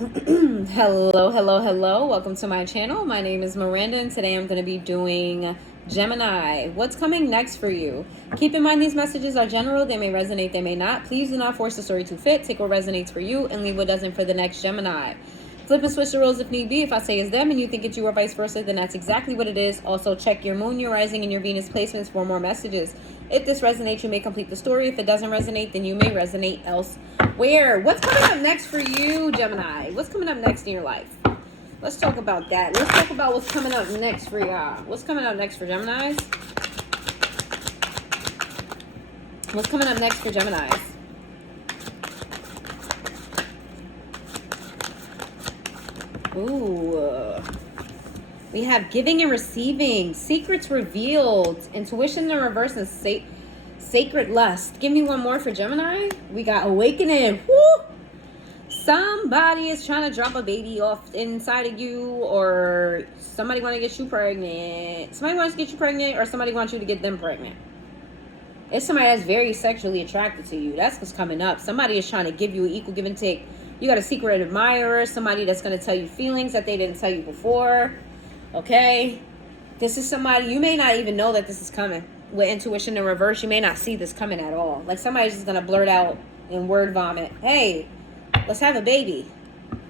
Hello. Welcome to my channel. My name is Miranda, and today I'm going to be doing Gemini. What's coming next for you? Keep in mind these messages are general. They may resonate, they may not. Please do not force the story to fit. Take what resonates for you and leave what doesn't for the next Gemini. Flip and switch the roles if need be. If I say it's them and you think it's you or vice versa, then that's exactly what it is. Also, check your moon, your rising, and your Venus placements for more messages. If this resonates, you may complete the story. If it doesn't resonate, then you may resonate elsewhere. What's coming up next for you, Gemini? What's coming up next in your life? Let's talk about that. Let's talk about what's coming up next for y'all. What's coming up next for Geminis? What's coming up next for Geminis? Ooh. We have giving and receiving, secrets revealed, intuition in reverse, and sacred lust. Give me one more for Gemini. We got awakening. Woo! Somebody is trying to drop a baby off inside of you, or somebody want to get you pregnant. Somebody wants to get you pregnant, or somebody wants you to get them pregnant. It's somebody that's very sexually attracted to you. That's what's coming up. Somebody is trying to give you an equal give and take. You got a secret admirer, somebody that's going to tell you feelings that they didn't tell you before. Okay? This is somebody, you may not even know that this is coming. With intuition in reverse, you may not see this coming at all. Like somebody's just going to blurt out in word vomit, hey, let's have a baby.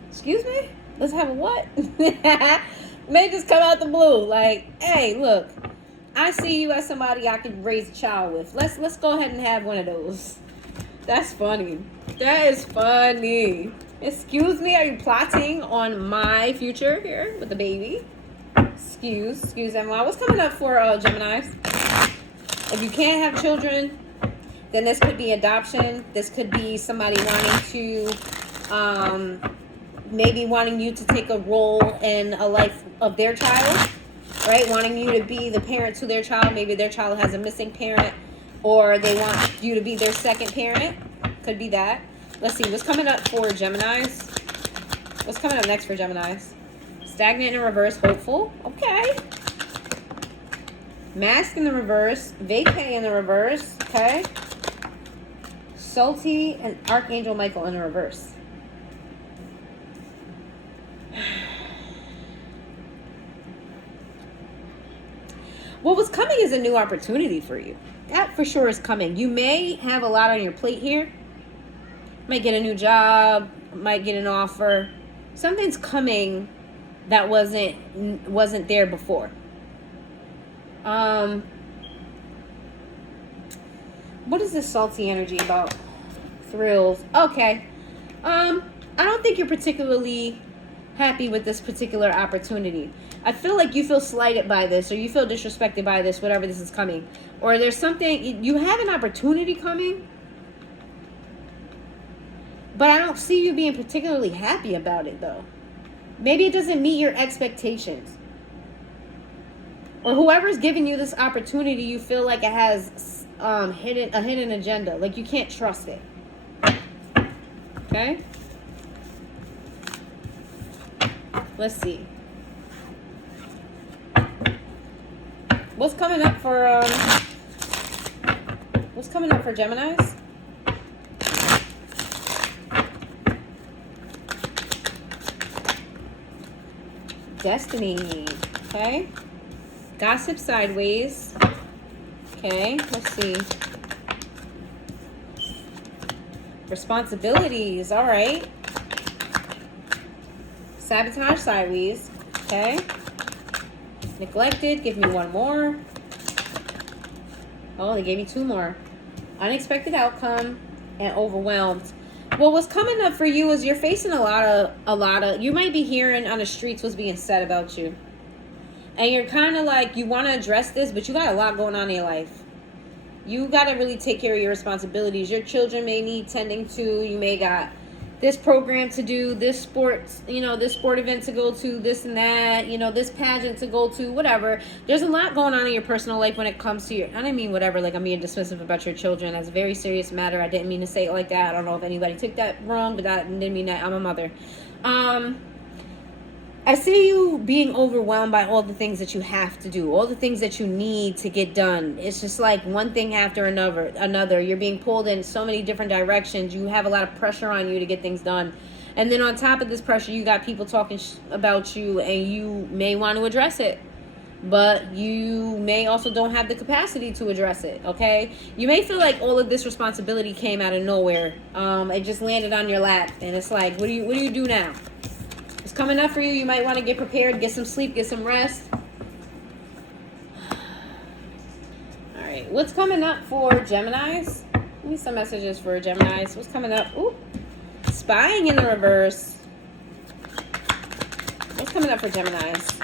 Excuse me? Let's have a what? May just come out the blue. Like, hey, look, I see you as somebody I could raise a child with. Let's go ahead and have one of those. That's funny. That is funny. Excuse me, are you plotting on my future here with the baby? Excuse everyone. What's coming up for Geminis? If you can't have children, then this could be adoption. This could be somebody wanting to, maybe wanting you to take a role in a life of their child, right? Wanting you to be the parent to their child. Maybe their child has a missing parent, or they want you to be their second parent. Could be that. Let's see. What's coming up for Geminis? What's coming up next for Geminis? Stagnant in reverse, hopeful. Okay. Mask in the reverse. Vacay in the reverse. Okay. Salty and Archangel Michael in the reverse. What was coming is a new opportunity for you. That for sure is coming. You may have a lot on your plate here. Might get a new job. Might get an offer. Something's coming that wasn't there before. What is this salty energy about? Thrills. Okay. I don't think you're particularly happy with this particular opportunity. I feel like you feel slighted by this, or you feel disrespected by this, whatever this is coming. Or there's something, you have an opportunity coming, but I don't see you being particularly happy about it, though. Maybe it doesn't meet your expectations. Or whoever's giving you this opportunity, you feel like it has a hidden agenda. Like you can't trust it. Okay? Let's see. What's coming up for Geminis? Destiny. Okay. Gossip sideways. Okay, let's see. Responsibilities. All right. Sabotage sideways. Okay. Neglected. Give me one more. Oh, they gave me two more. Unexpected outcome and overwhelmed. Well, what's coming up for you is you're facing a lot of, you might be hearing on the streets what's being said about you. And you're kind of like, you want to address this, but you got a lot going on in your life. You got to really take care of your responsibilities. Your children may need tending to. You may got this program to do, this sports, this sport event to go to, this and that, this pageant to go to, whatever. There's a lot going on in your personal life when it comes to I didn't mean whatever, like I'm being dismissive about your children. That's a very serious matter. I didn't mean to say it like that. I don't know if anybody took that wrong, but that didn't mean that. I'm a mother. I see you being overwhelmed by all the things that you have to do, all the things that you need to get done. It's just like one thing after another. You're being pulled in so many different directions. You have a lot of pressure on you to get things done. And then on top of this pressure, you got people talking about you, and you may want to address it. But you may also don't have the capacity to address it, okay? You may feel like all of this responsibility came out of nowhere. It just landed on your lap, and it's like, what do you do now? It's coming up for you. You might want to get prepared, get some sleep, get some rest. All right, what's coming up for Geminis? Give me some messages for Geminis. What's coming up? Ooh, spying in the reverse. What's coming up for Geminis?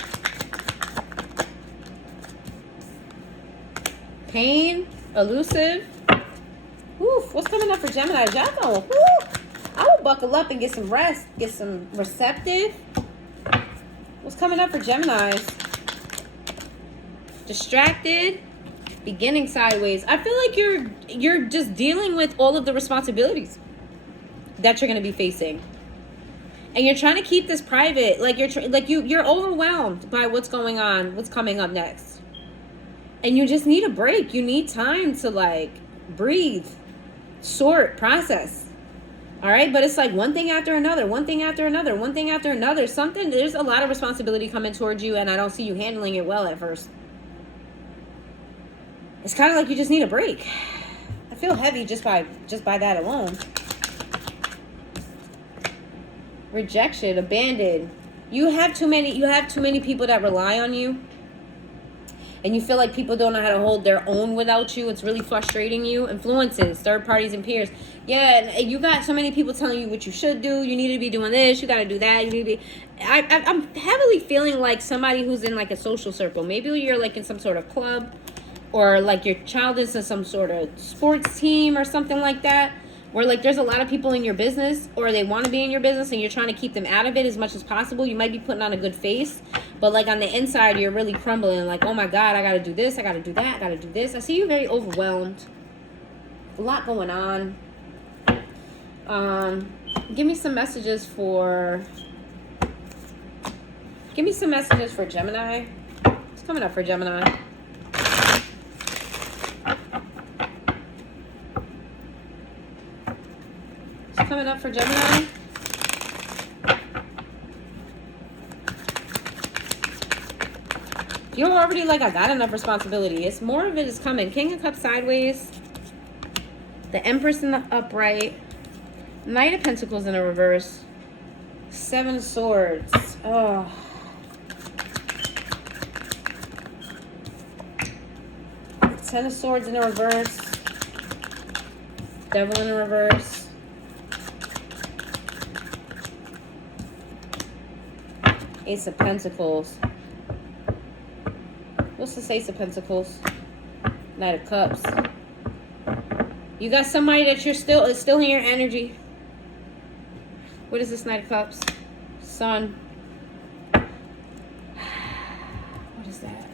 Pain, elusive. Oof, what's coming up for Gemini? Y'all I will buckle up and get some rest, get some receptive. What's coming up for Geminis? Distracted, beginning sideways. I feel like you're just dealing with all of the responsibilities that you're going to be facing, and you're trying to keep this private. Like you're overwhelmed by what's going on, what's coming up next. And you just need a break. You need time to like breathe, sort, process. All right. But it's like one thing after another, one thing after another, one thing after another. There's a lot of responsibility coming towards you, and I don't see you handling it well at first. It's kind of like you just need a break. I feel heavy just by that alone. Rejection, abandoned. You have too many people that rely on you. And you feel like people don't know how to hold their own without you. It's really frustrating you. Influences, third parties, and peers. Yeah, and you got so many people telling you what you should do. You need to be doing this. You got to do that. You need to be... I'm heavily feeling like somebody who's in like a social circle. Maybe you're like in some sort of club, or like your child is in some sort of sports team or something like that, where like there's a lot of people in your business, or they want to be in your business, and you're trying to keep them out of it as much as possible. You might be putting on a good face, but like on the inside, you're really crumbling. Like, oh my God, I got to do this. I got to do that. I got to do this. I see you very overwhelmed. A lot going on. Give me some messages for Gemini. What's coming up for Gemini? What's coming up for Gemini? You're already like, I got enough responsibility. It's more of it is coming. King of Cups sideways. The Empress in the upright. Knight of Pentacles in the reverse. Seven of Swords. Oh. Ten of Swords in the reverse. Devil in the reverse. Ace of Pentacles. What's this Ace of Pentacles? Knight of Cups. You got somebody that is still in your energy. What is this Knight of Cups? Sun. What is that?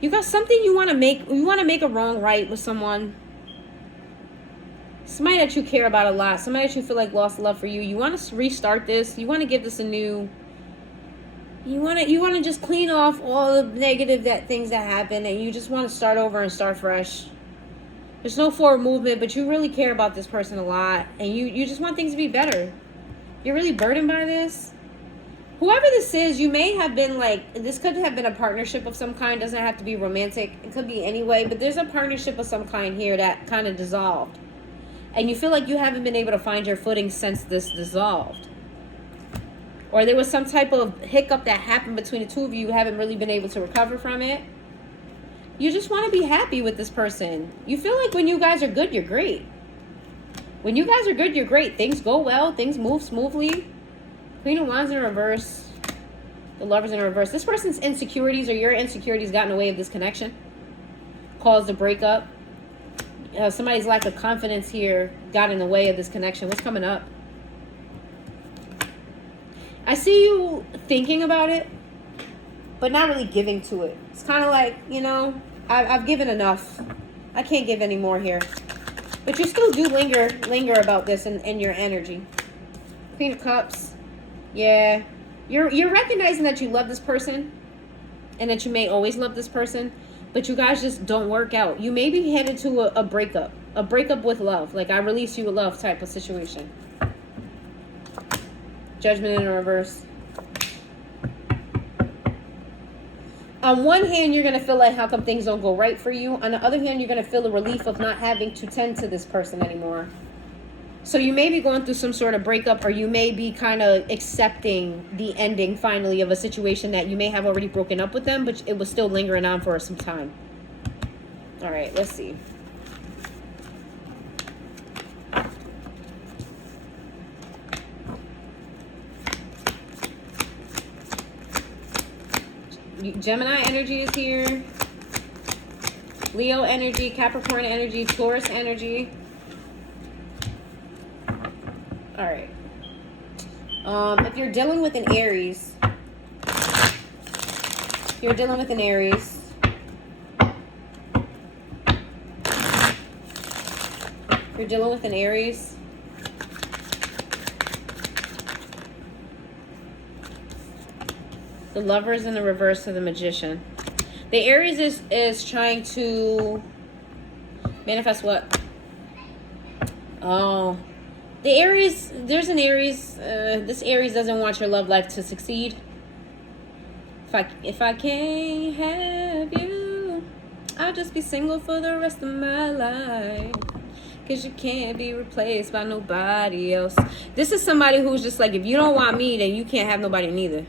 You got something you want to make. You want to make a wrong right with someone. Somebody that you care about a lot. Somebody that you feel like lost love for you. You want to restart this. You want to give this a new... You want to just clean off all the negative things that happen, and you just want to start over and start fresh. There's no forward movement, but you really care about this person a lot, and you just want things to be better. You're really burdened by this. Whoever this is, you may have been like, this could have been a partnership of some kind. Doesn't have to be romantic. It could be anyway, but there's a partnership of some kind here that kind of dissolved. And you feel like you haven't been able to find your footing since this dissolved. Or there was some type of hiccup that happened between the two of you. You haven't really been able to recover from it. You just want to be happy with this person. You feel like when you guys are good, you're great. When you guys are good, you're great. Things go well. Things move smoothly. Queen of Wands in reverse. The Lovers in reverse. This person's insecurities or your insecurities got in the way of this connection. Caused a breakup. Somebody's lack of confidence here got in the way of this connection. What's coming up? I see you thinking about it, but not really giving to it. It's kind of like, I've given enough. I can't give any more here. But you still do linger about this in your energy. Queen of Cups. Yeah. You're recognizing that you love this person and that you may always love this person, but you guys just don't work out. You may be headed to a breakup with love. Like, I release you with love type of situation. Judgment in reverse. On one hand, you're going to feel like how come things don't go right for you. On the other hand, you're going to feel the relief of not having to tend to this person anymore. So you may be going through some sort of breakup, or you may be kind of accepting the ending finally of a situation that you may have already broken up with them, but it was still lingering on for some time. All right, let's see. Gemini energy is here. Leo energy, Capricorn energy, Taurus energy. All right. If you're dealing with an Aries, the Lovers in the reverse of the Magician. The Aries is trying to manifest what? Oh, the Aries, there's an Aries, this Aries doesn't want your love life to succeed. If I can't have you, I'll just be single for the rest of my life. Because you can't be replaced by nobody else. This is somebody who's just like, if you don't want me, then you can't have nobody neither.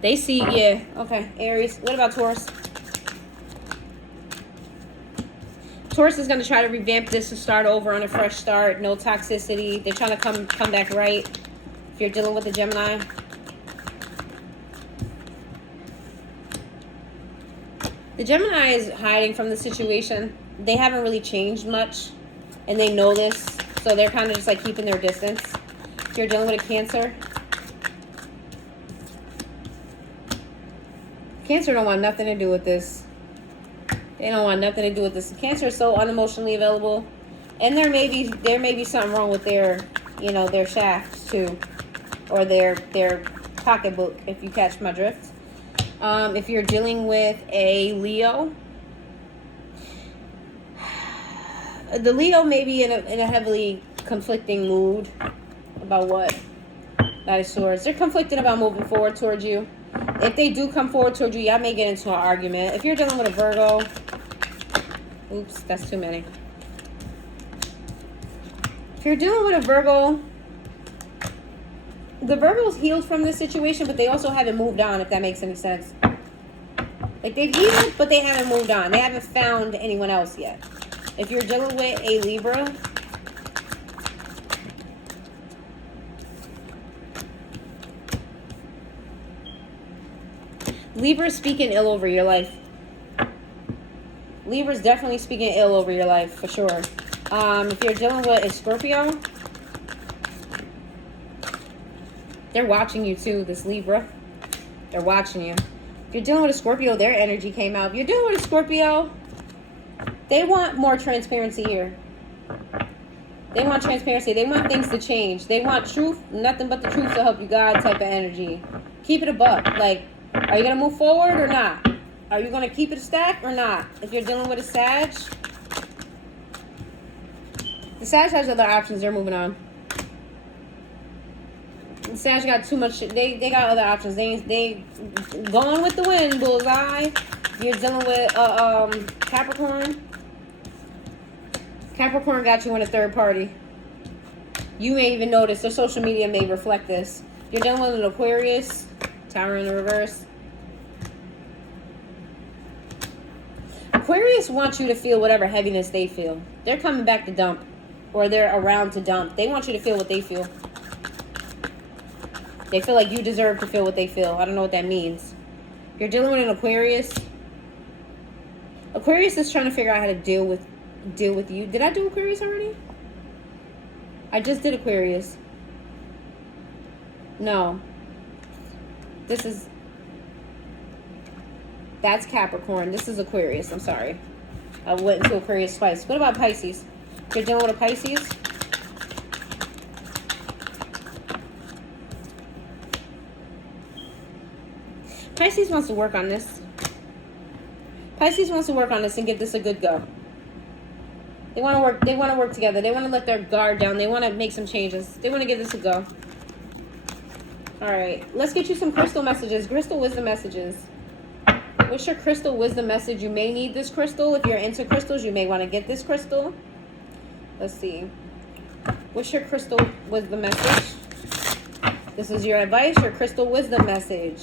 They see, yeah, okay, Aries. What about Taurus? Taurus is going to try to revamp this to start over on a fresh start. No toxicity. They're trying to come back right. If you're dealing with a Gemini. The Gemini is hiding from the situation. They haven't really changed much. And they know this. So they're kind of just like keeping their distance. If you're dealing with a Cancer. Cancer don't want nothing to do with this. They don't want nothing to do with this. Cancer is so unemotionally available. And there may be something wrong with their, their shafts too. Or their pocketbook, if you catch my drift. If you're dealing with a Leo, the Leo may be in a heavily conflicting mood about what? Knight of Swords. They're conflicted about moving forward towards you. If they do come forward towards you, y'all may get into an argument. If you're dealing with a Virgo, oops, that's too many. If you're dealing with a Virgo, the Virgo's healed from this situation, but they also haven't moved on, if that makes any sense. Like, they've healed, but they haven't moved on. They haven't found anyone else yet. If you're dealing with a Libra, Libra's speaking ill over your life. Libra's definitely speaking ill over your life, for sure. If you're dealing with a Scorpio, they're watching you too, this Libra. They're watching you. If you're dealing with a Scorpio, their energy came out. If you're dealing with a Scorpio, they want more transparency here. They want transparency. They want things to change. They want truth, nothing but the truth to help you God type of energy. Keep it a buck. Like, are you going to move forward or not? Are you going to keep it a stack or not? If you're dealing with a Sag, the Sag has other options. They're moving on. The Sag got too much shit. They got other options. They going with the wind, bullseye. You're dealing with Capricorn. Capricorn got you in a third party. You may even notice their social media may reflect this. You're dealing with an Aquarius. Tower in the reverse. Aquarius wants you to feel whatever heaviness they feel. They're coming back to dump. Or they're around to dump. They want you to feel what they feel. They feel like you deserve to feel what they feel. I don't know what that means. If you're dealing with an Aquarius, Aquarius is trying to figure out how to deal with you. Did I do Aquarius already? I just did Aquarius. No. That's Capricorn. This is Aquarius. I'm sorry. I went into Aquarius twice. What about Pisces? If you're dealing with a Pisces, Pisces wants to work on this. Pisces wants to work on this and give this a good go. They want to work. They want to work together. They want to let their guard down. They want to make some changes. They want to give this a go. All right, let's get you some crystal messages. Crystal wisdom messages. What's your crystal wisdom message? You may need this crystal. If you're into crystals, you may want to get this crystal. Let's see. What's your crystal wisdom message? This is your advice, your crystal wisdom message.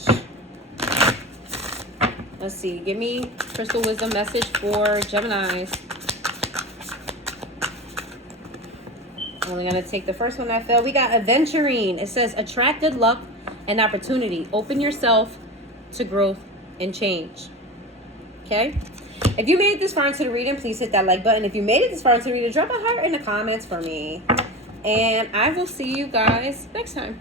Let's see. Give me crystal wisdom message for Geminis. I'm only going to take the first one that fell. We got adventuring. It says attract good luck and opportunity. Open yourself to growth and change. Okay? If you made it this far into the reading, please hit that like button. If you made it this far into the reading, drop a heart in the comments for me. And I will see you guys next time.